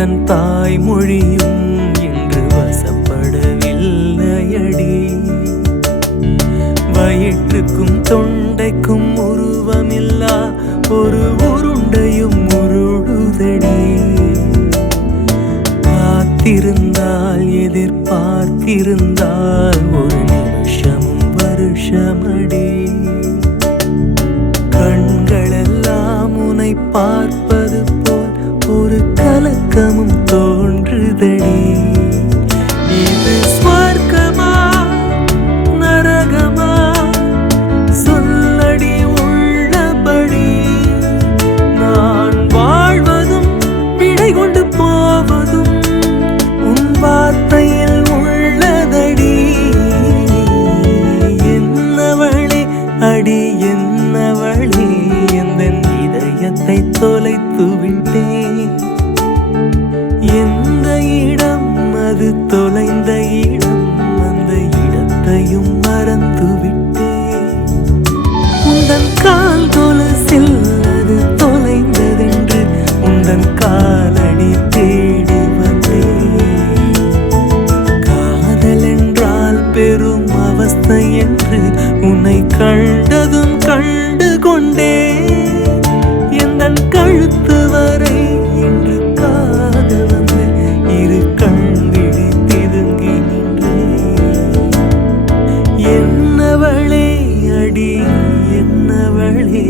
எந்தன் தாய்மொழியும் இன்று வசப்படவில்லையடி. வயிற்றுக்கும் தொண்டைக்கும் உருவமில்லா ஒரு உருண்டையும் உருளுதடி. காத்திருந்தால் எதிர்பார்த்திருந்தால் ஒரு நிமிஷம் வருஷமடி. கண்களெல்லாம் உன்னை பார்ப்பது போல் ஒரு கலக்கமும் தோன்றுதடி. இது ஸ்வர்க்கமா நரகமா சொல்லடி உள்ளபடி. நான் வாழ்வதும் விடை கொண்டு போவதும் உன் வார்த்தையில் உள்ளதடி. என்னவளே அடி என்னவளே, எந்தன் இதயத்தை தொலைத்து விட்டேன். எந்த இடம் அது தொலைந்த இடம், அந்த இடத்தையும் மறந்து விட்டேன். உந்தன் கால் கொலுசில் அது தொலைந்ததென்று உந்தன் காலடி தேடி வந்தேன். காதல் என்றால் பெரும் அவஸ்தை என்று உன்னை கண்டதும் கண்டு கொண்டேன். எந்தன் கழுத்து வரை இன்று காதல் வந்து இரு கண்விழி திதுங்கி நின்றேன். என்னவளே அடி என்னவளே.